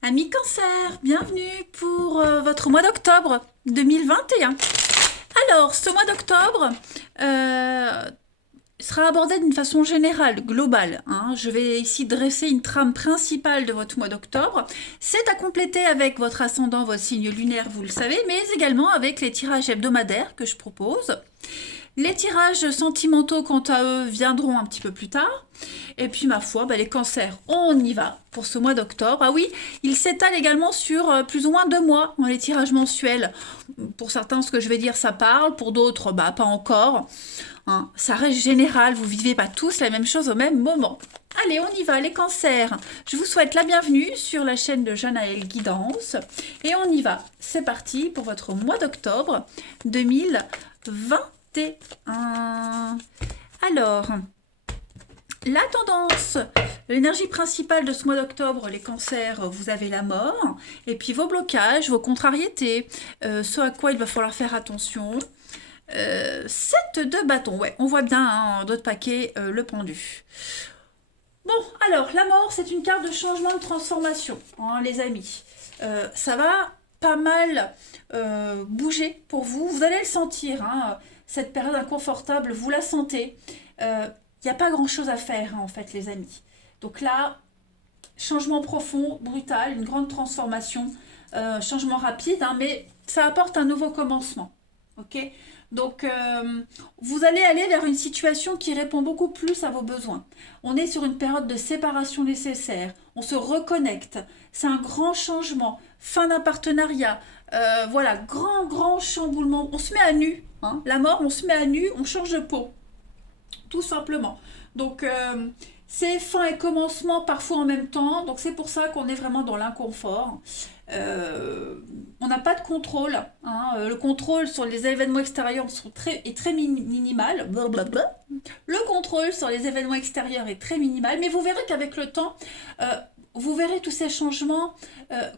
Amis Cancer, bienvenue pour votre mois d'octobre 2021. Alors, ce mois d'octobre sera abordé d'une façon générale, globale, hein. Je vais ici dresser une trame principale de votre mois d'octobre. C'est à compléter avec votre ascendant, votre signe lunaire, vous le savez, mais également avec les tirages hebdomadaires que je propose. Les tirages sentimentaux, quant à eux, viendront un petit peu plus tard. Et puis, ma foi, les cancers, on y va pour ce mois d'octobre. Ah oui, il s'étale également sur plus ou moins 2 mois dans les tirages mensuels. Pour certains, ce que je vais dire, ça parle. Pour d'autres, pas encore. Hein, ça reste général, vous vivez pas tous la même chose au même moment. Allez, on y va, les cancers. Je vous souhaite la bienvenue sur la chaîne de Janaël Guidance. Et on y va. C'est parti pour votre mois d'octobre 2021. Alors, la tendance, l'énergie principale de ce mois d'octobre, les cancers, vous avez la mort, et puis vos blocages, vos contrariétés, ce à quoi il va falloir faire attention. 7 de bâton, ouais, on voit bien en d'autres paquets le pendu. Bon, alors, la mort, c'est une carte de changement, de transformation, hein, les amis. Ça va pas mal bouger pour vous. Vous allez le sentir, hein, cette période inconfortable, vous la sentez. Il n'y a pas grand-chose à faire, hein, en fait, les amis. Donc là, changement profond, brutal, une grande transformation, changement rapide, hein, mais ça apporte un nouveau commencement. Ok. Donc, vous allez aller vers une situation qui répond beaucoup plus à vos besoins. On est sur une période de séparation nécessaire. On se reconnecte. C'est un grand changement. Fin d'un partenariat. Voilà, grand chamboulement. On se met à nu, hein. La mort, on se met à nu, on change de peau. Tout simplement. Donc, c'est fin et commencement parfois en même temps. Donc, c'est pour ça qu'on est vraiment dans l'inconfort. On n'a pas de contrôle, hein. Le contrôle sur les événements extérieurs est très minimal. Blablabla. Le contrôle sur les événements extérieurs est très minimal. Mais vous verrez qu'avec le temps, vous verrez tous ces changements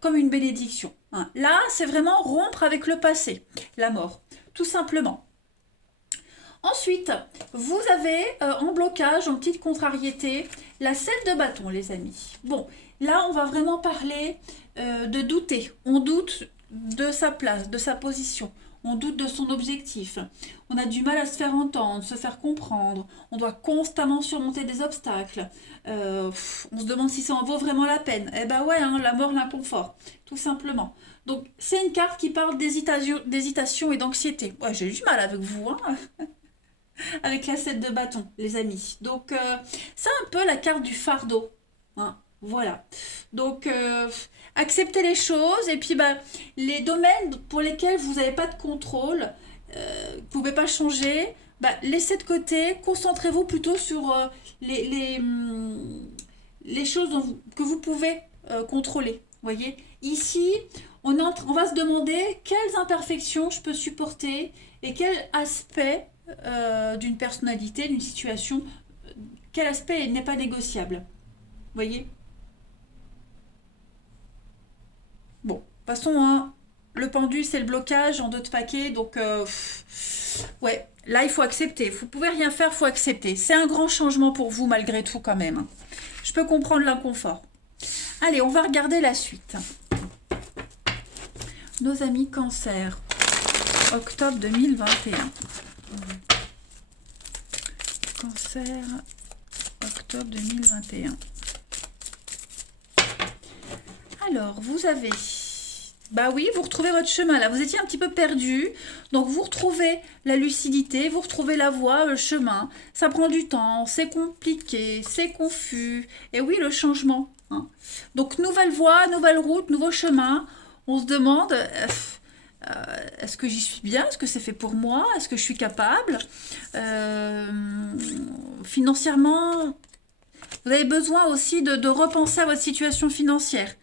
comme une bénédiction, hein. Là, c'est vraiment rompre avec le passé, la mort, tout simplement. Ensuite, vous avez en blocage, en petite contrariété, la 7 de bâton, les amis. Bon, là, on va vraiment parler de douter. On doute de sa place, de sa position. On doute de son objectif. On a du mal à se faire entendre, se faire comprendre. On doit constamment surmonter des obstacles. On se demande si ça en vaut vraiment la peine. Eh ben ouais, hein, la mort, l'inconfort, tout simplement. Donc, c'est une carte qui parle d'hésitation et d'anxiété. Ouais, j'ai eu du mal avec vous, hein, avec la 7 de bâton, les amis. Donc, c'est un peu la carte du fardeau, hein. Voilà. Donc, acceptez les choses et puis les domaines pour lesquels vous n'avez pas de contrôle, vous ne pouvez pas changer, laissez de côté, concentrez-vous plutôt sur les choses que vous pouvez contrôler. Voyez, ici, on va se demander quelles imperfections je peux supporter et quel aspect d'une personnalité, d'une situation, quel aspect n'est pas négociable. Voyez. Bon, passons, hein. Le pendu, c'est le blocage en 2 paquets, donc ouais, là il faut accepter. Vous pouvez rien faire, il faut accepter. C'est un grand changement pour vous malgré tout quand même. Je peux comprendre l'inconfort. Allez, on va regarder la suite. Nos amis cancer, octobre 2021. Cancer, octobre 2021. Alors, vous avez... Bah oui, vous retrouvez votre chemin là. Vous étiez un petit peu perdu. Donc, vous retrouvez la lucidité, vous retrouvez la voie, le chemin. Ça prend du temps, c'est compliqué, c'est confus. Et oui, le changement, hein. Donc, nouvelle voie, nouvelle route, nouveau chemin. On se demande... est-ce que j'y suis bien? Est-ce que c'est fait pour moi? Est-ce que je suis capable? Financièrement, vous avez besoin aussi de repenser à votre situation financière.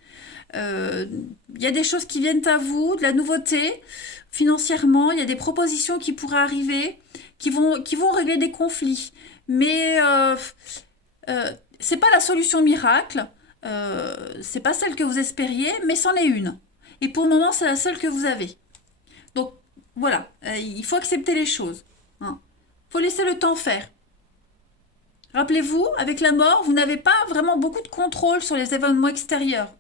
Il y a des choses qui viennent à vous, de la nouveauté financièrement, il y a des propositions qui pourraient arriver, qui vont régler des conflits. Mais c'est pas la solution miracle, c'est pas celle que vous espériez, mais c'en est une. Et pour le moment, c'est la seule que vous avez. Donc voilà, il faut accepter les choses, hein. Il faut laisser le temps faire. Rappelez-vous, avec la mort, vous n'avez pas vraiment beaucoup de contrôle sur les événements extérieurs.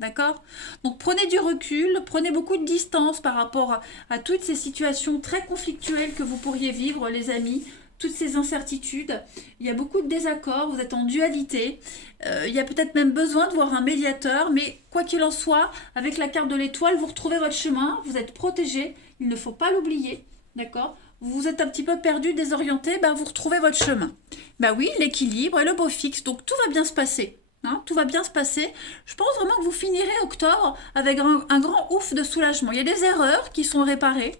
D'accord? Donc prenez du recul, prenez beaucoup de distance par rapport à toutes ces situations très conflictuelles que vous pourriez vivre, les amis, toutes ces incertitudes. Il y a beaucoup de désaccords, vous êtes en dualité. Il y a peut-être même besoin de voir un médiateur, mais quoi qu'il en soit, avec la carte de l'étoile, vous retrouvez votre chemin, vous êtes protégé, il ne faut pas l'oublier. D'accord? Vous êtes un petit peu perdu, désorienté, ben vous retrouvez votre chemin. Ben oui, l'équilibre et le beau fixe, donc tout va bien se passer. Hein, tout va bien se passer. Je pense vraiment que vous finirez octobre avec un grand ouf de soulagement. Il y a des erreurs qui sont réparées.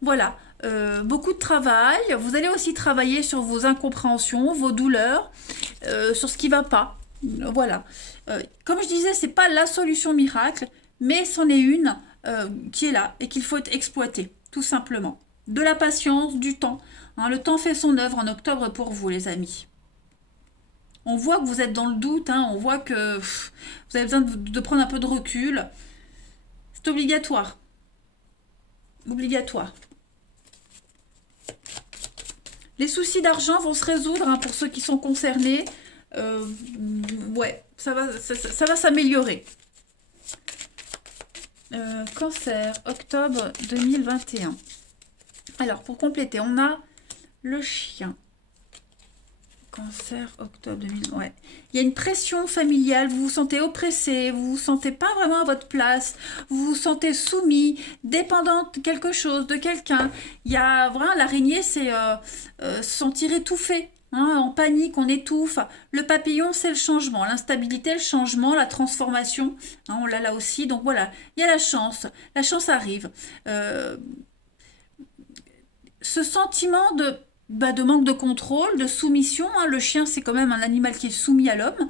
Voilà, beaucoup de travail. Vous allez aussi travailler sur vos incompréhensions, vos douleurs, sur ce qui ne va pas. Voilà. Comme je disais, c'est pas la solution miracle, mais c'en est une qui est là et qu'il faut exploiter, tout simplement. De la patience, du temps. Hein, le temps fait son œuvre en octobre pour vous, les amis. On voit que vous êtes dans le doute, hein, on voit que vous avez besoin de prendre un peu de recul. C'est obligatoire. Obligatoire. Les soucis d'argent vont se résoudre hein, pour ceux qui sont concernés. Ouais, ça va s'améliorer. Cancer, octobre 2021. Alors, pour compléter, on a le chien. Cancer, octobre 2020. Ouais. Il y a une pression familiale, vous vous sentez oppressé, vous vous sentez pas vraiment à votre place, vous vous sentez soumis, dépendant de quelque chose, de quelqu'un. Il y a vraiment l'araignée, c'est se sentir étouffé. Hein, en panique, on étouffe. Le papillon, c'est le changement. L'instabilité, le changement, la transformation. Hein, on l'a là aussi. Donc voilà, il y a la chance. La chance arrive. Ce sentiment de manque de contrôle, de soumission, hein, le chien c'est quand même un animal qui est soumis à l'homme,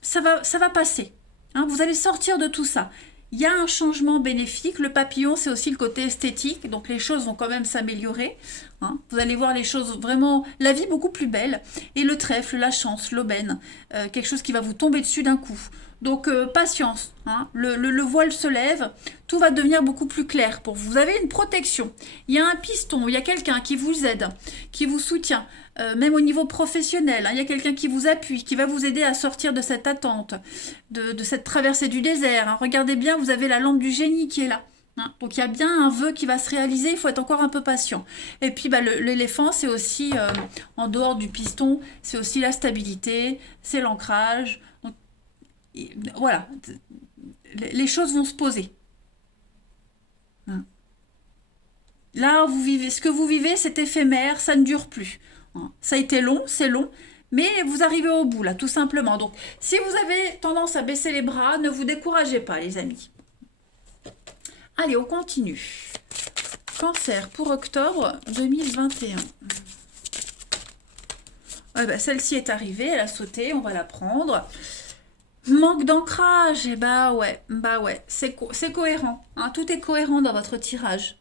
ça va passer. Hein, vous allez sortir de tout ça. Il y a un changement bénéfique. Le papillon, c'est aussi le côté esthétique, donc les choses vont quand même s'améliorer. Hein. Vous allez voir les choses vraiment, la vie beaucoup plus belle. Et le trèfle, la chance, l'aubaine, quelque chose qui va vous tomber dessus d'un coup. Donc patience, hein. Le voile se lève, tout va devenir beaucoup plus clair pour vous. Vous avez une protection, il y a un piston, il y a quelqu'un qui vous aide, qui vous soutient, même au niveau professionnel, hein. Il y a quelqu'un qui vous appuie, qui va vous aider à sortir de cette attente, de cette traversée du désert. Hein. Regardez bien, vous avez la lampe du génie qui est là. Hein. Donc il y a bien un vœu qui va se réaliser, il faut être encore un peu patient. Et puis bah, l'éléphant, c'est aussi, en dehors du piston, c'est aussi la stabilité, c'est l'ancrage. Voilà, les choses vont se poser. Hein. Là, vous vivez, ce que vous vivez, c'est éphémère, ça ne dure plus. Hein. Ça a été long, c'est long, mais vous arrivez au bout, là, tout simplement. Donc, si vous avez tendance à baisser les bras, ne vous découragez pas, les amis. Allez, on continue. Cancer pour octobre 2021. Ah bah, celle-ci est arrivée, elle a sauté, on va la prendre. Manque d'ancrage, et bah ouais, c'est cohérent, hein, tout est cohérent dans votre tirage.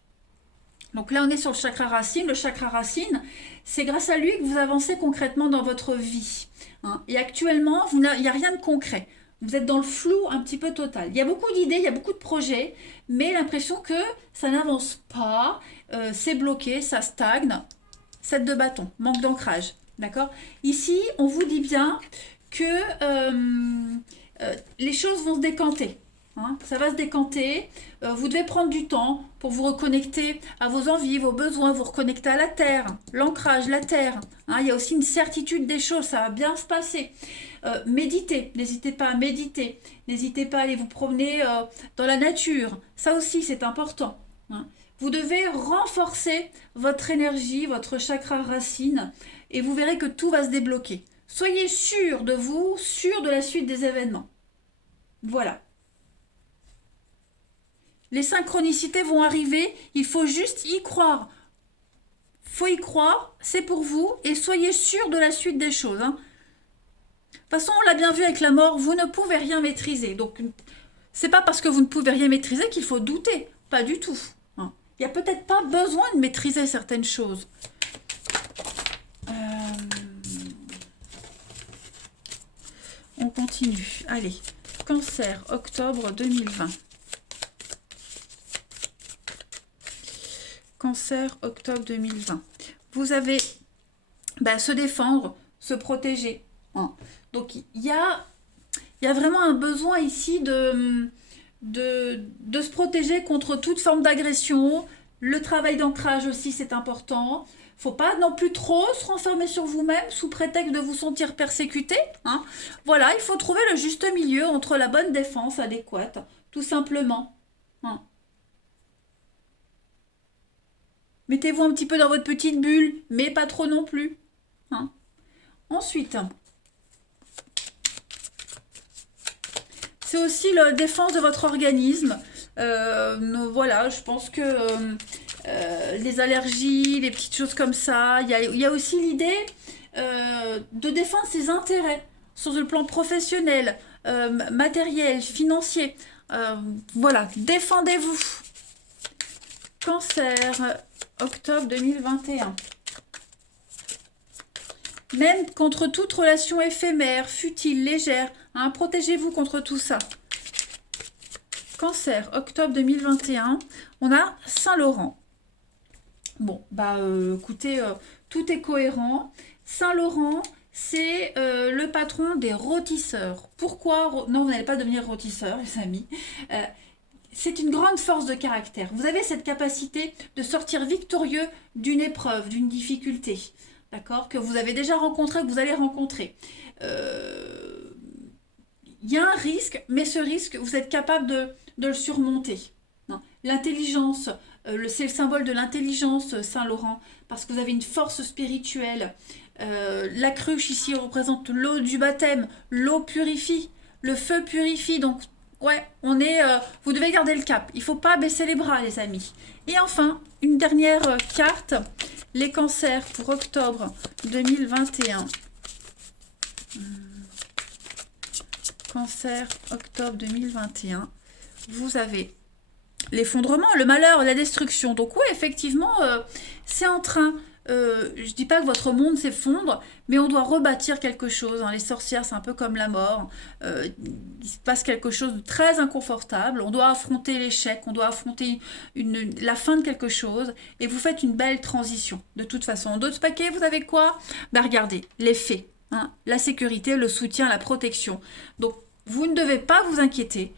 Donc là, on est sur le chakra racine. Le chakra racine, c'est grâce à lui que vous avancez concrètement dans votre vie. Hein. Et actuellement, il n'y a rien de concret. Vous êtes dans le flou un petit peu total. Il y a beaucoup d'idées, il y a beaucoup de projets, mais l'impression que ça n'avance pas, c'est bloqué, ça stagne. 7 de bâton, manque d'ancrage. D'accord? Ici, on vous dit bien que les choses vont se décanter. Hein, ça va se décanter. Vous devez prendre du temps pour vous reconnecter à vos envies, vos besoins, vous reconnecter à la terre, l'ancrage, la terre. Hein, il y a aussi une certitude des choses, ça va bien se passer. Méditez, n'hésitez pas à méditer. N'hésitez pas à aller vous promener dans la nature. Ça aussi, c'est important. Hein. Vous devez renforcer votre énergie, votre chakra racine, et vous verrez que tout va se débloquer. Soyez sûr de vous, sûr de la suite des événements. Voilà. Les synchronicités vont arriver, il faut juste y croire. Faut y croire, c'est pour vous, et soyez sûr de la suite des choses. Hein. De toute façon, on l'a bien vu avec la mort, vous ne pouvez rien maîtriser. Donc, c'est pas parce que vous ne pouvez rien maîtriser qu'il faut douter. Pas du tout. Hein. Il n'y a peut-être pas besoin de maîtriser certaines choses. On continue. Allez, Cancer, octobre 2020. Cancer, octobre 2020. Vous avez se défendre, se protéger. Hein. Donc, il y a Il y a vraiment un besoin ici de se protéger contre toute forme d'agression. Le travail d'ancrage aussi, c'est important. Faut pas non plus trop se renfermer sur vous-même sous prétexte de vous sentir persécuté, hein. Voilà, il faut trouver le juste milieu entre la bonne défense adéquate, tout simplement, hein. Mettez-vous un petit peu dans votre petite bulle, mais pas trop non plus, hein. Ensuite, c'est aussi la défense de votre organisme. Voilà, je pense que les allergies, les petites choses comme ça, il y a aussi l'idée de défendre ses intérêts sur le plan professionnel, matériel, financier. Voilà, défendez-vous. Cancer, octobre 2021. Même contre toute relation éphémère, futile, légère, hein, protégez-vous contre tout ça. Cancer, octobre 2021. On a Saint-Laurent. Bon, bah écoutez, tout est cohérent. Saint-Laurent, c'est le patron des rôtisseurs. Pourquoi? Non, vous n'allez pas devenir rôtisseur, les amis. C'est une grande force de caractère. Vous avez cette capacité de sortir victorieux d'une épreuve, d'une difficulté, d'accord, que vous avez déjà rencontré, que vous allez rencontrer. Il y a un risque, mais ce risque, vous êtes capable de le surmonter. L'intelligence, c'est le symbole de l'intelligence, Saint-Laurent, parce que vous avez une force spirituelle. La cruche ici représente l'eau du baptême, l'eau purifie, le feu purifie, donc ouais, vous devez garder le cap. Il ne faut pas baisser les bras, les amis. Et enfin, une dernière carte, les cancers pour octobre 2021. Cancer, octobre 2021. Vous avez l'effondrement, le malheur, la destruction. Donc oui, effectivement, c'est en train. Je dis pas que votre monde s'effondre, mais on doit rebâtir quelque chose, hein. Les sorcières, c'est un peu comme la mort. Il se passe quelque chose de très inconfortable. On doit affronter l'échec, on doit affronter la fin de quelque chose. Et vous faites une belle transition. De toute façon, d'autres paquets, vous avez quoi? Ben regardez, les faits, hein, la sécurité, le soutien, la protection. Donc, vous ne devez pas vous inquiéter.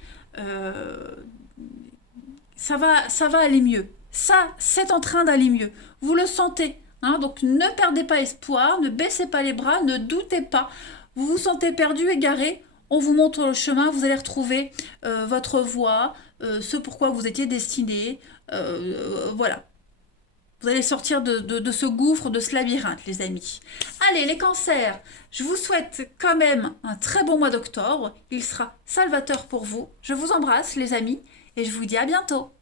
Ça va aller mieux. Ça, c'est en train d'aller mieux. Vous le sentez. Hein, donc ne perdez pas espoir, ne baissez pas les bras, ne doutez pas. Vous vous sentez perdu, égaré, on vous montre le chemin, vous allez retrouver votre voie, ce pourquoi vous étiez destiné. Voilà. Vous allez sortir de ce gouffre, de ce labyrinthe, les amis. Allez, les cancers, je vous souhaite quand même un très bon mois d'octobre. Il sera salvateur pour vous. Je vous embrasse, les amis, et je vous dis à bientôt.